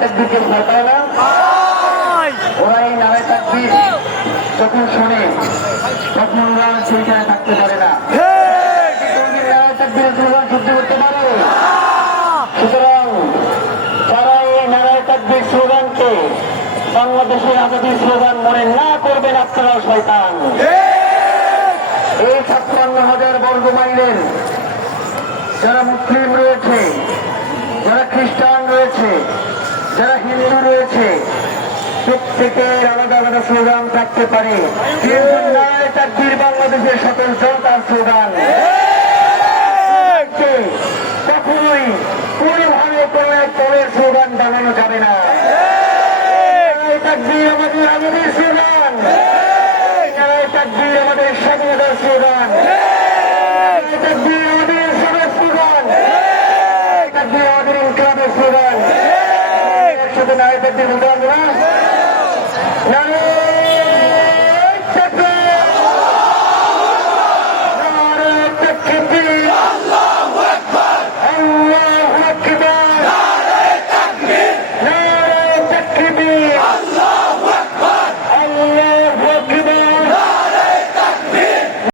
তাকবীরকে ভয় পায় না? ওরা এই নারায় তাকবীর। যখন শোনে তখন ওরা সেইখানে থাকতে পারে না। নারায় তাকবীরের স্লোগান সহ্য করতে পারে? সুতরাং যারা এই নারায় তাকবীর স্লোগানকে বাংলাদেশের আজাদির স্লোগান মনে না করবেন আপনারাও শয়তান। এই ছাপ্পান্ন হাজার বর্গ মাইলের যারা মুসলিম রয়েছে যারা খ্রিস্টান রয়েছে যারা হিন্দু রয়েছে, প্রত্যেকের আলাদা আলাদা স্লোগান থাকতে পারে। তাকবীর বাংলাদেশের সকল জনতার স্লোগান কখনোই কোনোভাবে কোনো এক দলের স্লোগান বানানো যাবে না। আমাদের স্লোগান স্বাধীনতার স্লোগান প্রতি নারী ব্যক্তির বলতে পারব না Thank you.